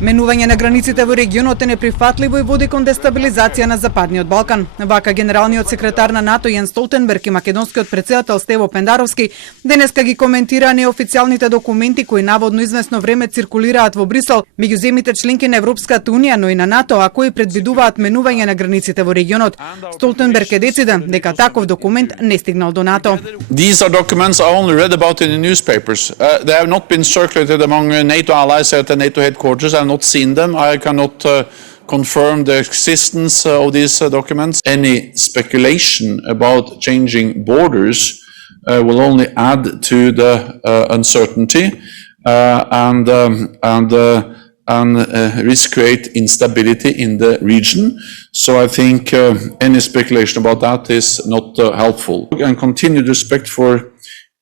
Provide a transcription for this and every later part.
Менување на границите во регионот е неприфатливо и води кон дестабилизација на Западниот Балкан. Вака генералниот секретар на НАТО Јенс Столтенберг и македонскиот претседател Стево Пендаровски денеска ги коментираа неофицијалните документи кои наводно известно време циркулираат во Брисел меѓу земјите членки на Европската унија, но и на НАТО, а кои предвидуваат менување на границите во регионот. Столтенберг е дециден дека таков документ не стигнал до НАТО. These are documents I only read about in the newspapers. They have not been circulated among NATO allies at the NATO headquarters. I have not seen them. I cannot confirm the existence of these documents. Any speculation about changing borders will only add to the uncertainty and risk create instability in the region. So I think any speculation about that is not helpful. And continued respect for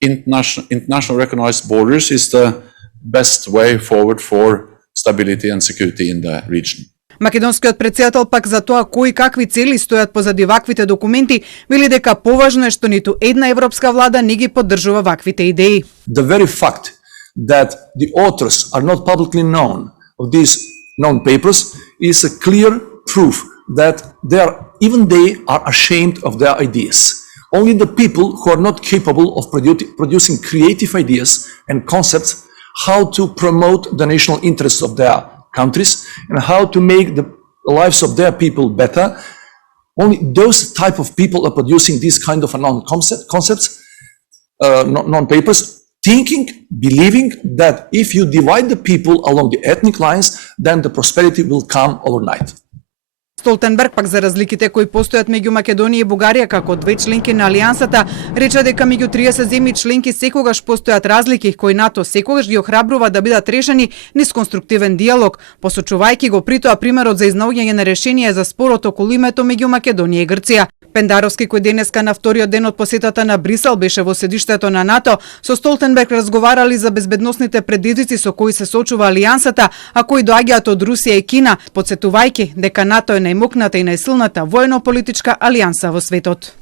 international recognized borders is the best way forward for stability and security in the region. Македонскиот претседател пак за тоа кои какви цели стојат позади ваквите документи, вели дека поважно е што ниту една европска влада не ги поддржува ваквите идеи. The very fact that the authors are not publicly known of these known papers is a clear proof that even they are ashamed of their ideas. Only the people who are not capable of producing creative ideas and concepts how to promote the national interests of their countries and how to make the lives of their people better. Only those type of people are producing these kind of concepts, non-papers, thinking, believing that if you divide the people along the ethnic lines, then the prosperity will come overnight. Столтенберг пак за разликите кои постојат меѓу Македонија и Бугарија како две членки на Алијансата, рече дека меѓу 30 земји членки секогаш постојат разлики кои НАТО секогаш ги охрабрува да бидат решени низ конструктивен диалог, посочувајќи го при тоа примерот за изнаоѓање на решение за спорот околу името меѓу Македонија и Грција. Пендаровски, кој денеска на вториот ден од посетата на Брисел беше во седиштето на НАТО, со Столтенберг разговарали за безбедносните предизвици со кои се соочува Алијансата, а кои доаѓаат од Русија и Кина, потсетувајќи дека НАТО е најмокната и најсилната воено-политичка алијанса во светот.